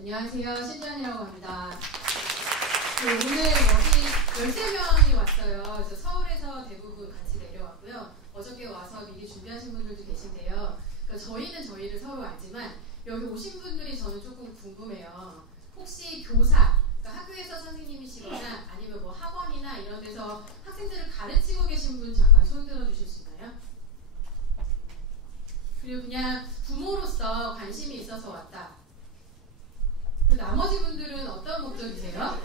안녕하세요. 신지연이라고 합니다. 오늘 여기 13명이 왔어요. 그래서 서울에서 대부분 같이 내려왔고요. 어저께 와서 미리 준비하신 분들도 계신데요. 그러니까 저희는 저희를 서로 알지만 여기 오신 분들이 저는 조금 궁금해요. 혹시 교사, 그러니까 학교에서 선생님이시거나 아니면 뭐 학원이나 이런 데서 학생들을 가르치고 계신 분 잠깐 손 들어주실 수 있나요? 그리고 그냥 부모로서 관심이 있어서 왔다. 나머지 분들은 어떤 목적이세요?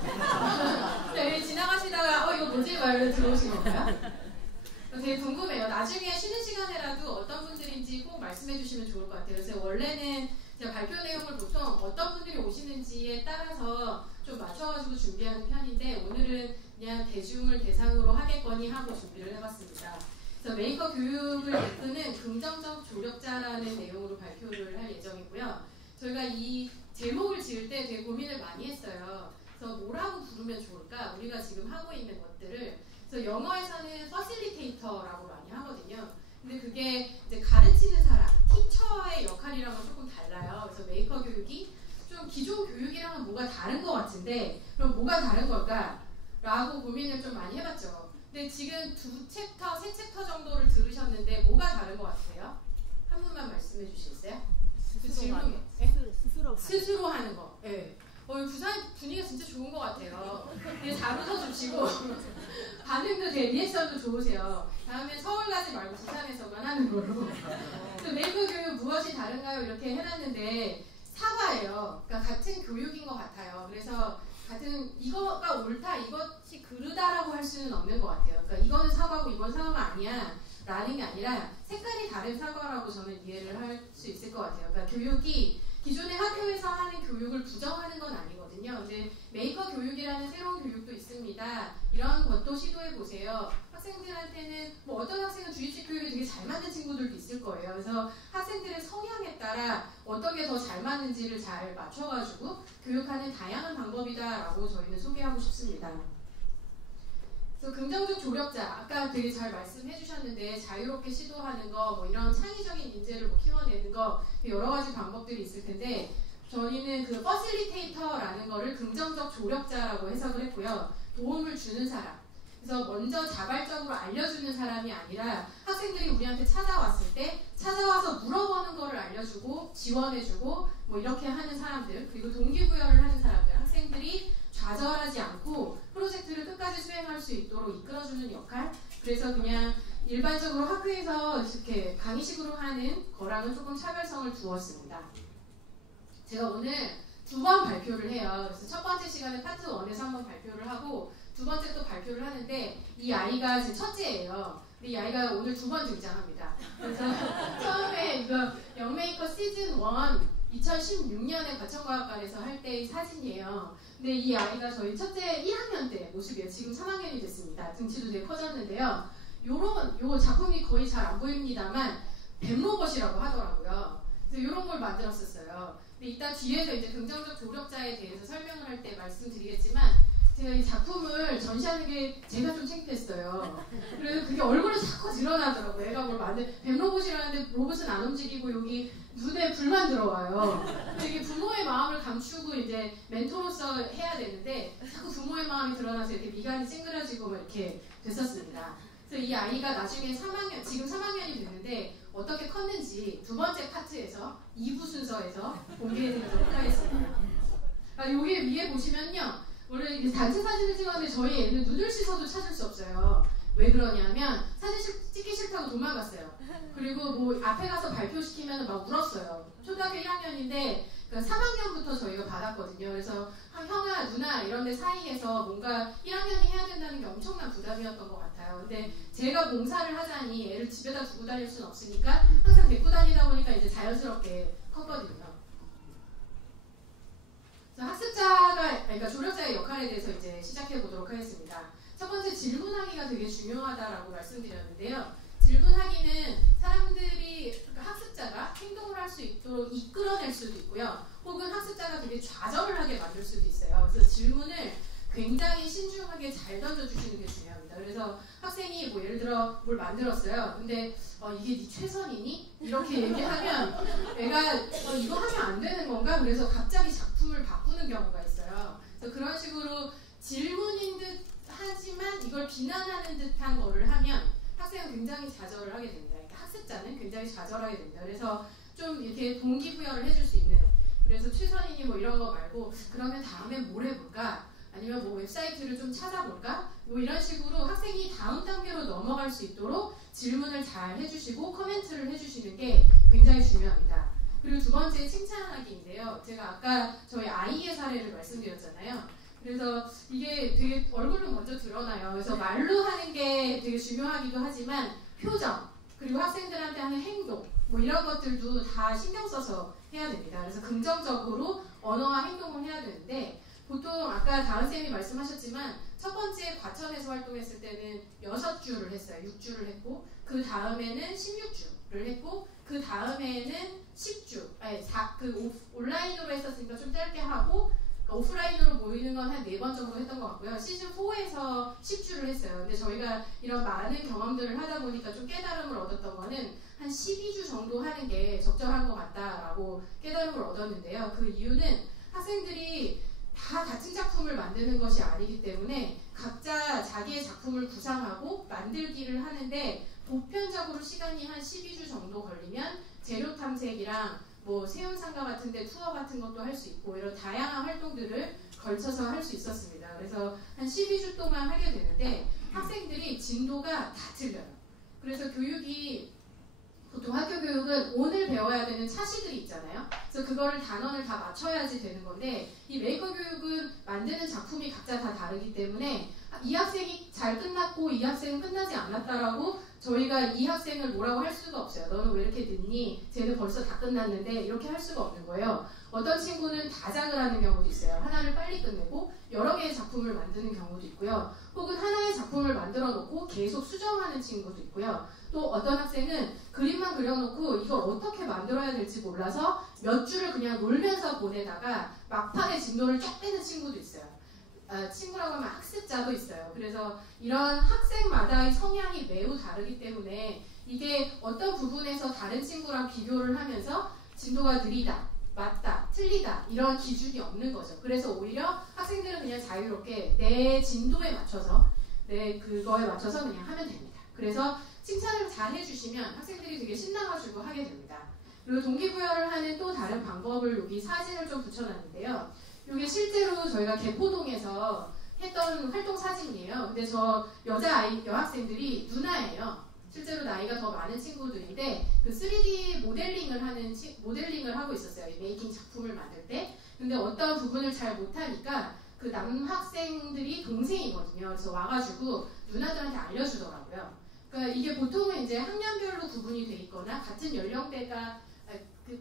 네, 지나가시다가 이거 뭐지? 말로 들어오신 건가요? 되게 궁금해요. 나중에 쉬는 시간에라도 어떤 분들인지 꼭 말씀해 주시면 좋을 것 같아요. 그래서 원래는 제가 발표 내용을 보통 어떤 분들이 오시는지에 따라서 좀 맞춰가지고 준비하는 편인데 오늘은 그냥 대중을 대상으로 하겠거니 하고 준비를 해봤습니다. 그래서 메이커 교육을 이끄는 긍정적 조력자라는 내용으로 발표를 할 예정이고요. 저희가 이 제목을 지을 때 되게 고민을 많이 했어요. 그래서 뭐라고 부르면 좋을까? 우리가 지금 하고 있는 것들을. 그래서 영어에서는 퍼실리테이터라고 많이 하거든요. 근데 그게 이제 가르치는 사람, 티처의 역할이랑은 조금 달라요. 그래서 메이커 교육이 좀 기존 교육이랑은 뭐가 다른 것 같은데 그럼 뭐가 다른 걸까? 라고 고민을 좀 많이 해봤죠. 근데 지금 2챕터, 3챕터 정도를 들으셨는데 뭐가 다른 것 같으세요? 한 분만 말씀해 주시겠어요? 스스로 하는 거. 네. 부산 분위기가 진짜 좋은 것 같아요. 잘 웃어주시고 반응도 되게 리액션도 좋으세요. 다음에 서울 가지 말고 부산에서만 하는 걸로. 메이커 교육 무엇이 다른가요? 이렇게 해놨는데 사과예요. 그러니까 같은 교육인 것 같아요. 그래서 같은 이거가 옳다, 이것이 그르다라고 할 수는 없는 것 같아요. 그러니까 이거는 사과고 이건 사과가 아니야 라는 게 아니라 색깔이 다른 사과라고 저는 이해를 할 수 있을 것 같아요. 그러니까 교육이 기존의 학교에서 하는 교육을 부정하는 건 아니거든요. 근데 메이커 교육이라는 새로운 교육도 있습니다. 이런 것도 시도해 보세요. 학생들한테는 뭐 어떤 학생은 주입식 교육이 되게 잘 맞는 친구들도 있을 거예요. 그래서 학생들의 성향에 따라 어떤 게 더 잘 맞는지를 잘 맞춰가지고 교육하는 다양한 방법이다라고 저희는 소개하고 싶습니다. 그래서 긍정적 조력자, 아까 되게 잘 말씀해 주셨는데 자유롭게 시도하는 거, 뭐 이런 창의적인 인재를 뭐 키워내는 거 여러 가지 방법들이 있을 텐데 저희는 그 퍼실리테이터라는 거를 긍정적 조력자라고 해석을 했고요. 도움을 주는 사람. 그래서 먼저 자발적으로 알려주는 사람이 아니라 학생들이 우리한테 찾아왔을 때 찾아와서 물어보는 거를 알려주고 지원해주고 뭐 이렇게 하는 사람들, 그리고 동기부여를 하는 사람들, 학생들이 좌절하지 않고 프로젝트를 끝까지 수행할 수 있도록 이끌어주는 역할. 그래서 그냥 일반적으로 학교에서 이렇게 강의식으로 하는 거랑은 조금 차별성을 두었습니다. 제가 오늘 2번 발표를 해요. 그래서 첫 번째 시간에 파트 1에서 한번 발표를 하고 두 번째 또 발표를 하는데 이 아이가 제 첫째예요. 근데 이 아이가 오늘 2번 등장합니다. 그래서 처음에 이거 영메이커 시즌 1 2016년에 과천과학관에서 할 때의 사진이에요. 근데 이 아이가 저희 첫째 1학년 때 모습이에요. 지금 3학년이 됐습니다. 등치도 되게 커졌는데요. 요 작품이 거의 잘 안 보입니다만 뱀로봇이라고 하더라고요. 그래서 이런 걸 만들었었어요. 근데 이따 뒤에서 이제 긍정적 조력자에 대해서 설명을 할 때 말씀드리겠지만 제가 이 작품을 전시하는 게 제가 좀 창피했어요. 그래서 그게 얼굴에 자꾸 드러나더라고요. 애가 뭘 뱀로봇이라는데 로봇은 안 움직이고 여기 눈에 불만 들어와요. 이게 부모의 마음을 감추고 이제 멘토로서 해야 되는데 자꾸 부모의 마음이 드러나서 이렇게 미간이 찡그려지고 뭐 이렇게 됐었습니다. 그래서 이 아이가 나중에 3학년, 지금 3학년이 됐는데 어떻게 컸는지 두 번째 파트에서 2부 순서에서 공개해드리도록 하겠습니다. 여기 위에 보시면요. 원래 이게 단체 사진을 찍었는데 저희 애는 눈을 씻어도 찾을 수 없어요. 왜 그러냐면 사진 찍기 싫다고 도망갔어요. 그리고 뭐 앞에 가서 발표시키면 막 울었어요. 초등학교 1학년인데 그러니까 3학년부터 저희가 받았거든요. 그래서 형아, 누나 이런 데 사이에서 뭔가 1학년이 해야 된다는 게 엄청난 부담이었던 것 같아요. 근데 제가 봉사를 하자니 애를 집에다 두고 다닐 수는 없으니까 항상 데리고 다니다 보니까 이제 자연스럽게 컸거든요. 그러니까 조력자의 역할에 대해서 이제 시작해 보도록 하겠습니다. 첫 번째 질문하기가 되게 중요하다라고 말씀드렸는데요. 질문하기는 사람들이, 그러니까 학습자가 행동을 할 수 있도록 이끌어낼 수도 있고요. 혹은 학습자가 되게 좌절을 하게 만들 수도 있어요. 그래서 질문을 굉장히 신중하게 잘 던져주시는 게 중요합니다. 그래서 학생이 뭐 예를 들어 뭘 만들었어요. 근데 이게 네 최선이니? 이렇게 얘기하면 애가 이거 하면 안 되는 건가? 그래서 갑자기 작품 작품을 바꾸는 경우가 있어요. 그래서 그런 식으로 질문인 듯 하지만 이걸 비난하는 듯한 거를 하면 학생은 굉장히 좌절을 하게 됩니다. 그러니까 학습자는 굉장히 좌절하게 됩니다. 그래서 좀 이렇게 동기부여를 해줄 수 있는, 그래서 최선이니 뭐 이런 거 말고 그러면 다음엔 뭘 해볼까? 아니면 뭐 웹사이트를 좀 찾아볼까? 뭐 이런 식으로 학생이 다음 단계로 넘어갈 수 있도록 질문을 잘 해주시고 코멘트를 해주시는 게 굉장히 중요합니다. 그리고 두 번째 칭찬하기인데요. 제가 아까 저희 아이의 사례를 말씀드렸잖아요. 그래서 이게 되게 얼굴로 먼저 드러나요. 그래서 말로 하는 게 되게 중요하기도 하지만 표정, 그리고 학생들한테 하는 행동, 뭐 이런 것들도 다 신경 써서 해야 됩니다. 그래서 긍정적으로 언어와 행동을 해야 되는데, 보통 아까 다은쌤이 말씀하셨지만 첫 번째 과천에서 활동했을 때는 6주를 했어요. 6주를 했고, 그 다음에는 16주를 했고, 그 다음에는 10주, 온라인으로 했었으니까 좀 짧게 하고, 오프라인으로 모이는 건 한 4번 정도 했던 것 같고요. 시즌 4에서 10주를 했어요. 근데 저희가 이런 많은 경험들을 하다 보니까 좀 깨달음을 얻었던 거는 한 12주 정도 하는 게 적절한 것 같다라고 깨달음을 얻었는데요. 그 이유는 학생들이 다 같은 작품을 만드는 것이 아니기 때문에 각자 자기의 작품을 구상하고 만들기를 하는데, 보편적으로 시간이 한 12주 정도 걸리면 재료 탐색이랑 뭐 세운상가 같은데 투어 같은 것도 할 수 있고, 이런 다양한 활동들을 걸쳐서 할 수 있었습니다. 그래서 한 12주 동안 하게 되는데 학생들이 진도가 다 틀려요. 그래서 교육이, 보통 학교 교육은 오늘 배워야 되는 차시들이 있잖아요. 그래서 그거를 단원을 다 맞춰야지 되는 건데, 이 메이커 교육은 만드는 작품이 각자 다 다르기 때문에 이 학생이 잘 끝났고 이 학생은 끝나지 않았다라고 저희가 이 학생을 뭐라고 할 수가 없어요. 너는 왜 이렇게 늦니? 쟤는 벌써 다 끝났는데, 이렇게 할 수가 없는 거예요. 어떤 친구는 다작을 하는 경우도 있어요. 하나를 빨리 끝내고 여러 개의 작품을 만드는 경우도 있고요. 혹은 하나의 작품을 만들어 놓고 계속 수정하는 친구도 있고요. 또 어떤 학생은 그림만 그려놓고 이걸 어떻게 만들어야 될지 몰라서 몇 주를 그냥 놀면서 보내다가 막판에 진도를 쫙 빼는 친구도 있어요. 친구라고 하면 학습자도 있어요. 그래서 이런 학생마다의 성향이 매우 다르기 때문에 이게 어떤 부분에서 다른 친구랑 비교를 하면서 진도가 느리다, 맞다, 틀리다 이런 기준이 없는 거죠. 그래서 오히려 학생들은 그냥 자유롭게 내 진도에 맞춰서, 내 그거에 맞춰서 그냥 하면 됩니다. 그래서 칭찬을 잘 해주시면 학생들이 되게 신나가지고 하게 됩니다. 그리고 동기부여를 하는 또 다른 방법을, 여기 사진을 좀 붙여놨는데요. 이게 실제로 저희가 개포동에서 했던 활동 사진이에요. 근데 저 여학생들이 누나예요. 실제로 나이가 더 많은 친구들인데 그 3D 모델링을 하고 있었어요. 이 메이킹 작품을 만들 때. 근데 어떤 부분을 잘 못하니까 그 남학생들이 동생이거든요. 그래서 와가지고 누나들한테 알려주더라고요. 그러니까 이게 보통은 이제 학년별로 구분이 돼 있거나 같은 연령대가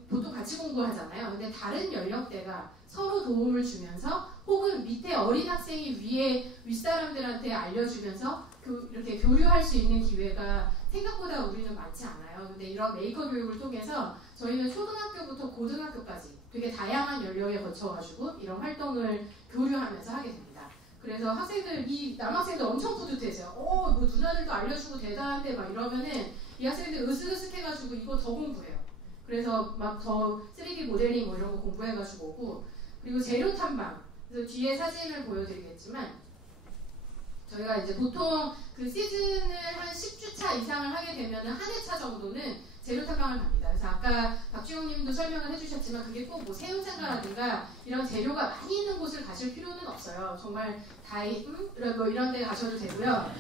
보통 같이 공부하잖아요. 근데 다른 연령대가 서로 도움을 주면서, 혹은 밑에 어린 학생이 위에 윗사람들한테 알려주면서 이렇게 교류할 수 있는 기회가 생각보다 우리는 많지 않아요. 근데 이런 메이커 교육을 통해서 저희는 초등학교부터 고등학교까지 되게 다양한 연령에 거쳐가지고 이런 활동을 교류하면서 하게 됩니다. 그래서 학생들, 이 남학생들 엄청 뿌듯해져요. 뭐 누나들도 알려주고 대단한데 막 이러면은 이 학생들 으쓱으쓱해가지고 이거 더 공부해요. 그래서 막 더 3D 모델링 뭐 이런 거 공부해가지고 오고, 그리고 재료 탐방. 그래서 뒤에 사진을 보여드리겠지만, 저희가 이제 보통 그 시즌을 한 10주차 이상을 하게 되면 한 회차 정도는 재료 탐방을 갑니다. 그래서 아까 박주영 님도 설명을 해주셨지만 그게 꼭 뭐 세운상가라든가 이런 재료가 많이 있는 곳을 가실 필요는 없어요. 정말 뭐 이런 데 가셔도 되고요.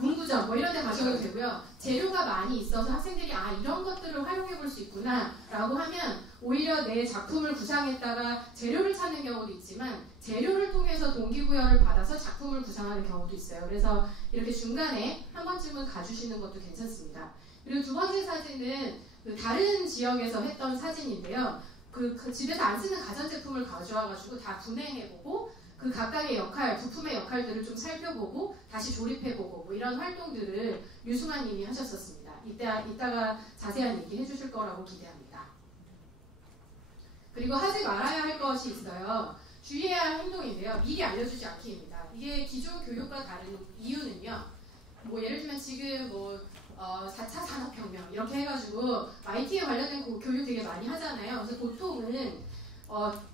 문구점 뭐 이런 데 가셔도 되고요. 재료가 많이 있어서 학생들이 이런 것들을 활용해 볼 수 있구나 라고 하면 오히려 내 작품을 구상했다가 재료를 찾는 경우도 있지만, 재료를 통해서 동기부여를 받아서 작품을 구상하는 경우도 있어요. 그래서 이렇게 중간에 한 번쯤은 가주시는 것도 괜찮습니다. 그리고 두 번째 사진은 다른 지역에서 했던 사진인데요. 그 집에서 안 쓰는 가전제품을 가져와가지고 다 분해해보고 그 각각의 역할, 부품의 역할들을 좀 살펴보고 다시 조립해보고 뭐 이런 활동들을 유승환 님이 하셨었습니다. 이따가 자세한 얘기 해주실 거라고 기대합니다. 그리고 하지 말아야 할 것이 있어요. 주의해야 할 행동인데요. 미리 알려주지 않기입니다. 이게 기존 교육과 다른 이유는요. 뭐 예를 들면 지금 4차 산업혁명 이렇게 해가지고 IT에 관련된 교육 되게 많이 하잖아요. 그래서 보통은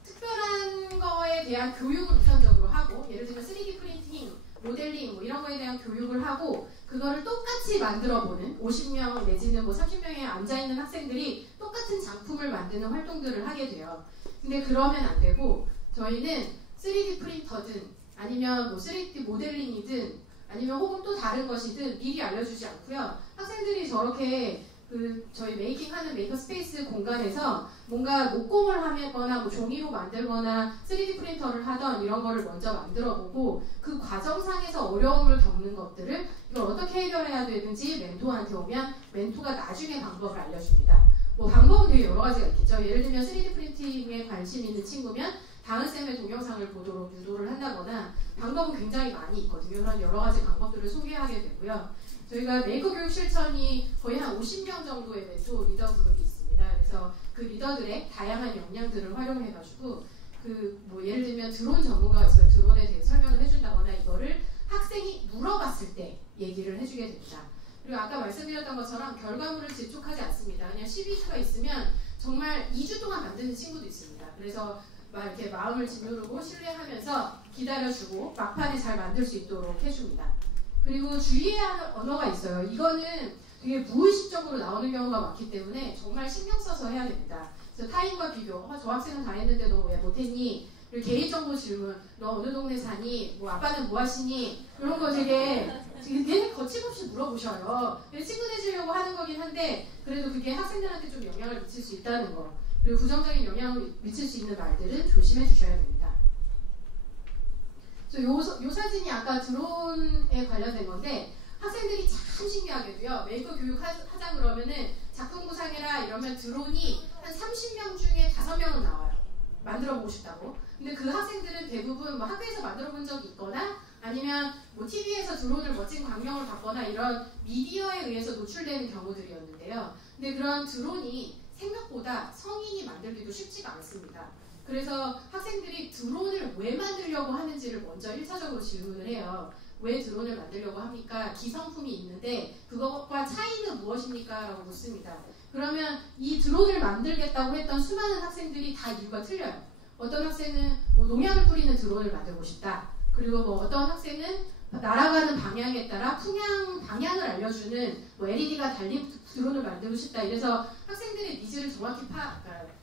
특별한 거에 대한 교육을 우선적으로 하고, 예를 들면 3D 프린팅, 모델링 뭐 이런 거에 대한 교육을 하고, 그거를 똑같이 만들어보는 50명 내지는 뭐 30명에 앉아있는 학생들이 똑같은 작품을 만드는 활동들을 하게 돼요. 근데 그러면 안 되고, 저희는 3D 프린터든 아니면 뭐 3D 모델링이든 아니면 혹은 또 다른 것이든 미리 알려주지 않고요. 학생들이 저렇게 저희 메이킹하는 메이커 스페이스 공간에서 뭔가 목공을 하거나 뭐 종이로 만들거나 3D 프린터를 하던 이런 거를 먼저 만들어보고, 그 과정상에서 어려움을 겪는 것들을 이걸 어떻게 해결해야 되는지 멘토한테 오면 멘토가 나중에 방법을 알려줍니다. 뭐 방법은 되게 여러 가지가 있겠죠. 예를 들면 3D 프린팅에 관심 있는 친구면 다은 쌤의 동영상을 보도록 유도를 한다거나, 방법은 굉장히 많이 있거든요. 그런 여러 가지 방법들을 소개하게 되고요. 저희가 메이커 교육 실천이 거의 한 50명 정도의 멘토 리더 그룹이 있습니다. 그래서 그 리더들의 다양한 역량들을 활용해가지고 뭐 예를 들면 드론 전문가가 있으면 드론에 대해 설명을 해준다거나, 이거를 학생이 물어봤을 때 얘기를 해주게 됩니다. 그리고 아까 말씀드렸던 것처럼 결과물을 재촉하지 않습니다. 그냥 12주가 있으면 정말 2주 동안 만드는 친구도 있습니다. 그래서 막 이렇게 마음을 짓누르고 신뢰하면서 기다려주고 막판에 잘 만들 수 있도록 해줍니다. 그리고 주의해야 할 언어가 있어요. 이거는 되게 무의식적으로 나오는 경우가 많기 때문에 정말 신경 써서 해야 됩니다. 그래서 타인과 비교, 저 학생은 다 했는데 너 왜 못했니? 그리고 개인정보 질문, 너 어느 동네 사니? 뭐 아빠는 뭐 하시니? 이런 거 되게 거침없이 물어보셔요. 친구 되시려고 하는 거긴 한데, 그래도 그게 학생들한테 좀 영향을 미칠 수 있다는 거, 그리고 부정적인 영향을 미칠 수 있는 말들은 조심해 주셔야 됩니다. 요 사진이 아까 드론에 관련된 건데, 학생들이 참 신기하게도요, 메이커 교육 하자 그러면은 작품 구상해라 이러면 드론이 한 30명 중에 5명은 나와요. 만들어 보고 싶다고. 근데 그 학생들은 대부분 뭐 학교에서 만들어 본 적이 있거나, 아니면 뭐 TV에서 드론을 멋진 광경을 봤거나 이런 미디어에 의해서 노출되는 경우들이었는데요. 근데 그런 드론이 생각보다 성인이 만들기도 쉽지가 않습니다. 그래서 학생들이 드론을 왜 만들려고 하는지를 먼저 1차적으로 질문을 해요. 왜 드론을 만들려고 합니까? 기성품이 있는데 그것과 차이는 무엇입니까? 라고 묻습니다. 그러면 이 드론을 만들겠다고 했던 수많은 학생들이 다 이유가 틀려요. 어떤 학생은 뭐 농약을 뿌리는 드론을 만들고 싶다. 그리고 뭐 어떤 학생은 날아가는 방향에 따라 방향을 알려주는 뭐 LED가 달린 드론을 만들고 싶다. 이래서 학생들의 니즈를 정확히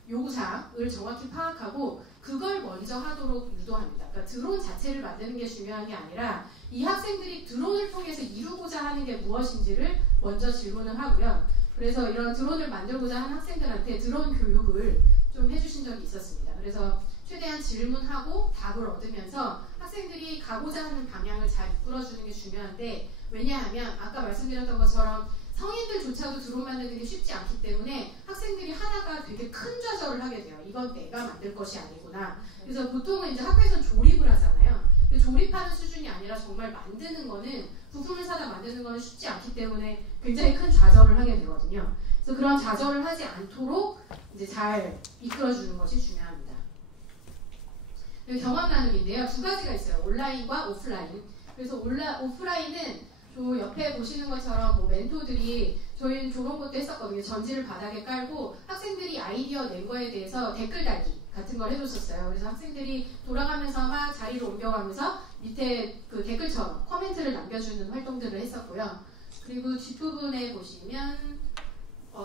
요구사항을 정확히 파악하고 그걸 먼저 하도록 유도합니다. 그러니까 드론 자체를 만드는 게 중요한 게 아니라 이 학생들이 드론을 통해서 이루고자 하는 게 무엇인지를 먼저 질문을 하고요. 그래서 이런 드론을 만들고자 하는 학생들한테 드론 교육을 좀 해주신 적이 있었습니다. 그래서 최대한 질문하고 답을 얻으면서 학생들이 가고자 하는 방향을 잘 이끌어주는 게 중요한데, 왜냐하면 아까 말씀드렸던 것처럼 성인들조차도 드론 만드는 게 쉽지 않기 때문에 학생들이 하다가 되게 큰 좌절을 하게 돼요. 이건 내가 만들 것이 아니구나. 그래서 보통은 이제 학교에서 조립을 하잖아요. 근데 조립하는 수준이 아니라 정말 만드는 거는, 부품을 사다 만드는 거는 쉽지 않기 때문에 굉장히 큰 좌절을 하게 되거든요. 그래서 그런 좌절을 하지 않도록 이제 잘 이끌어주는 것이 중요합니다. 경험 나눔인데요. 2가지가 있어요. 온라인과 오프라인. 그래서 오프라인은 저 옆에 보시는 것처럼 뭐 멘토들이, 저희는 저런 것도 했었거든요. 전지를 바닥에 깔고 학생들이 아이디어 낸 거에 대해서 댓글 달기 같은 걸 해줬었어요. 그래서 학생들이 돌아가면서 막 자리를 옮겨가면서 밑에 그 댓글처럼 코멘트를 남겨주는 활동들을 했었고요. 그리고 뒷부분에 보시면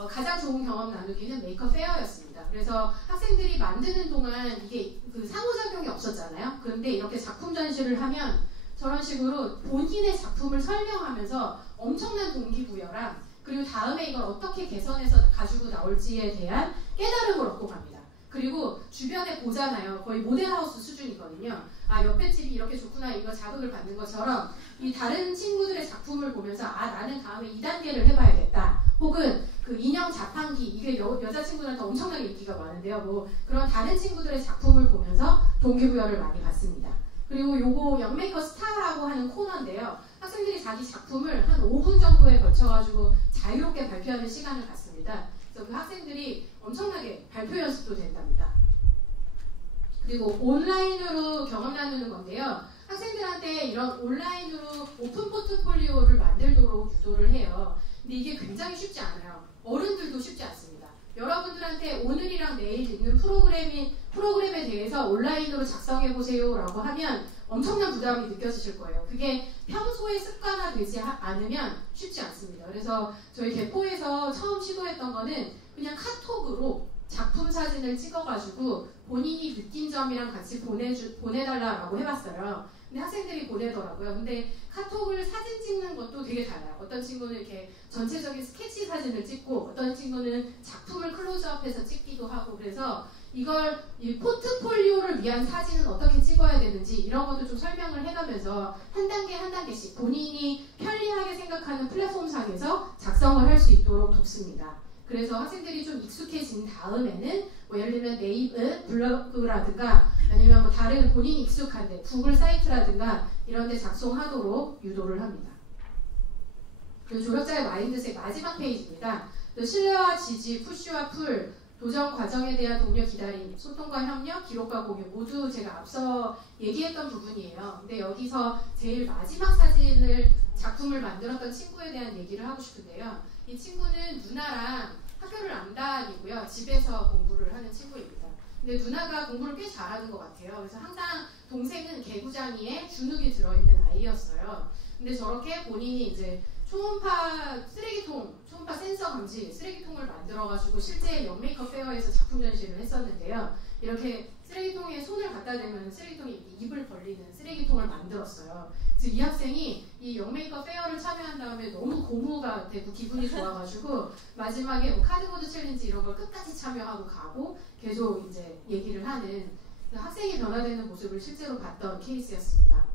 가장 좋은 경험 나누기는 메이커 페어였습니다. 그래서 학생들이 만드는 동안 이게 그 상호작용이 없었잖아요. 그런데 이렇게 작품 전시를 하면 저런 식으로 본인의 작품을 설명하면서 엄청난 동기부여랑, 그리고 다음에 이걸 어떻게 개선해서 가지고 나올지에 대한 깨달음을 얻고 갑니다. 그리고 주변에 보잖아요. 거의 모델하우스 수준이거든요. 아, 옆에 집이 이렇게 좋구나, 이거 자극을 받는 것처럼 이 다른 친구들의 작품을 보면서 나는 다음에 2단계를 해봐야겠다. 혹은 그 인형 자판기, 이게 여자친구들한테 엄청나게 인기가 많은데요. 뭐 그런 다른 친구들의 작품을 보면서 동기부여를 많이 받습니다. 그리고 요거 영메이커 스타라고 하는 코너인데요. 학생들이 자기 작품을 한 5분 정도에 걸쳐가지고 자유롭게 발표하는 시간을 갖습니다. 그래서 그 학생들이 엄청나게 발표 연습도 된답니다. 그리고 온라인으로 경험 나누는 건데요. 학생들한테 이런 온라인으로 오픈 포트폴리오를 만들도록 유도를 해요. 근데 이게 굉장히 쉽지 않아요. 어른들도 쉽지 않습니다. 여러분들한테 오늘이랑 내일 있는 프로그램에 대해서 온라인으로 작성해보세요 라고 하면 엄청난 부담이 느껴지실 거예요. 그게 평소에 습관화되지 않으면 쉽지 않습니다. 그래서 저희 대포에서 처음 시도했던 거는 그냥 카톡으로 작품 사진을 찍어가지고 본인이 느낀 점이랑 같이 보내달라고 해봤어요. 근데 학생들이 보내더라고요. 근데 카톡을 사진 찍는 것도 되게 달라요. 어떤 친구는 이렇게 전체적인 스케치 사진을 찍고 어떤 친구는 작품을 클로즈업해서 찍기도 하고 그래서 이걸 이 포트폴리오를 위한 사진은 어떻게 찍어야 되는지 이런 것도 좀 설명을 해가면서 한 단계 한 단계씩 본인이 편리하게 생각하는 플랫폼상에서 작성을 할 수 있도록 돕습니다. 그래서 학생들이 좀 익숙해진 다음에는 뭐 예를 들면 네이버 블로그라든가 아니면 뭐 다른 본인이 익숙한데 구글 사이트라든가 이런 데 작성하도록 유도를 합니다. 그리고 조력자의 마인드셋 마지막 페이지입니다. 또 신뢰와 지지, 푸시와 풀, 도전 과정에 대한 동료 기다림, 소통과 협력, 기록과 공유 모두 제가 앞서 얘기했던 부분이에요. 근데 여기서 제일 마지막 작품을 만들었던 친구에 대한 얘기를 하고 싶은데요. 이 친구는 누나랑 학교를 안 다니고요. 집에서 공부를 하는 친구입니다. 근데 누나가 공부를 꽤 잘하는 것 같아요. 그래서 항상 동생은 개구장이에 주눅이 들어있는 아이였어요. 근데 저렇게 본인이 이제 초음파 센서 감지 쓰레기통을 만들어가지고 실제 영메이커 페어에서 작품 전시를 했었는데요. 이렇게 쓰레기통에 손을 갖다 대면 쓰레기통이 입을 벌리는 쓰레기통을 만들었어요. 그래서 이 학생이 이 영메이커 페어를 참여한 다음에 너무 고무가 되고 기분이 좋아가지고 마지막에 뭐 카드보드 챌린지 이런 걸 끝까지 참여하고 가고 계속 이제 얘기를 하는 학생이 변화되는 모습을 실제로 봤던 케이스였습니다.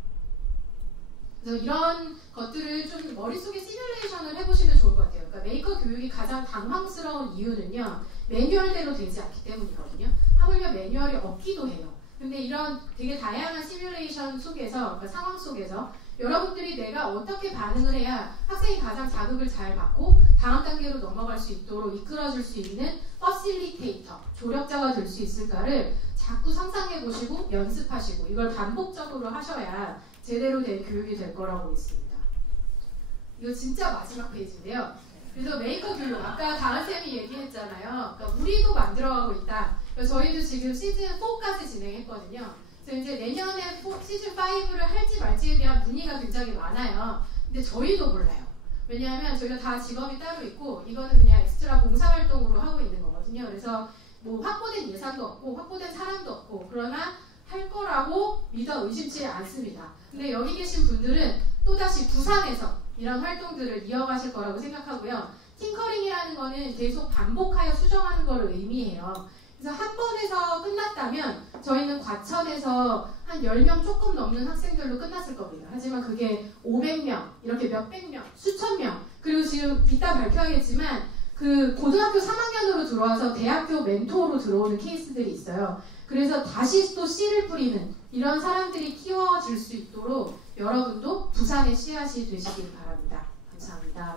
그래서 이런 것들을 좀 머릿속에 시뮬레이션을 해보시면 좋을 것 같아요. 그러니까 메이커 교육이 가장 당황스러운 이유는요. 매뉴얼대로 되지 않기 때문이거든요. 하물며 매뉴얼이 없기도 해요. 근데 이런 되게 다양한 시뮬레이션 속에서, 그러니까 상황 속에서 여러분들이 내가 어떻게 반응을 해야 학생이 가장 자극을 잘 받고 다음 단계로 넘어갈 수 있도록 이끌어줄 수 있는 퍼실리테이터, 조력자가 될 수 있을까를 자꾸 상상해보시고 연습하시고 이걸 반복적으로 하셔야 제대로 된 교육이 될 거라고 믿습니다. 이거 진짜 마지막 페이지인데요. 그래서 메이커 교육, 아까 다은쌤이 얘기했잖아요. 그러니까 우리도 만들어가고 있다. 저희도 지금 시즌 4까지 진행했거든요. 그래서 이제 내년에 시즌 5를 할지 말지에 대한 문의가 굉장히 많아요. 근데 저희도 몰라요. 왜냐하면 저희가 다 직업이 따로 있고 이거는 그냥 엑스트라 봉사활동으로 하고 있는 거거든요. 그래서 뭐 확보된 예산도 없고 확보된 사람도 없고 그러나 할 거라고 믿어 의심치 않습니다. 근데 여기 계신 분들은 또다시 부산에서 이런 활동들을 이어가실 거라고 생각하고요. 팅커링이라는 거는 계속 반복하여 수정하는 걸 의미해요. 그래서 한 번에서 끝났다면 저희는 과천에서 한 10명 조금 넘는 학생들로 끝났을 겁니다. 하지만 그게 500명, 이렇게 몇백 명, 수천 명, 그리고 지금 이따 발표하겠지만 그 고등학교 3학년으로 들어와서 대학교 멘토로 들어오는 케이스들이 있어요. 그래서 다시 또 씨를 뿌리는 이런 사람들이 키워질 수 있도록 여러분도 부산의 씨앗이 되시길 바랍니다. 감사합니다.